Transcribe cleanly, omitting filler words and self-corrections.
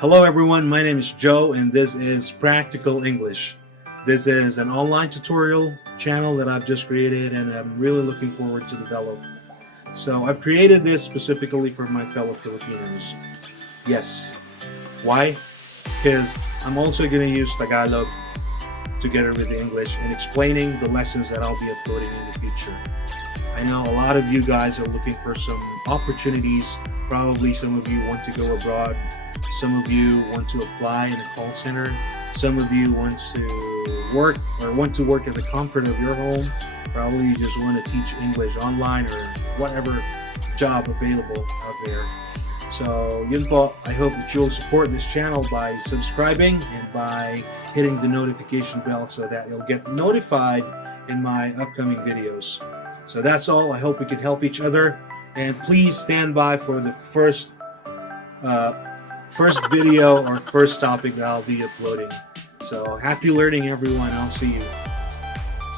Hello everyone, my name is Joe and this is Practical English. This is an online tutorial channel that I've just created and I'm really looking forward to develop. So I've created this specifically for my fellow Filipinos. Yes. Why? Because I'm also going to use Tagalog together with the English in explaining the lessons that I'll be uploading in the future. I know a lot of you guys are looking for some opportunities. Probably some of you want to go abroad. Some of you want to apply in a call center. Some of you want to work at the comfort of your home. Probably you just want to teach English online or whatever job available out there. So yun po, I hope that you'll support this channel by subscribing and by hitting the notification bell so that you'll get notified in my upcoming videos. So that's all. I hope we can help each other, and please stand by for the first video or first topic that I'll be uploading. So happy learning everyone. I'll see you.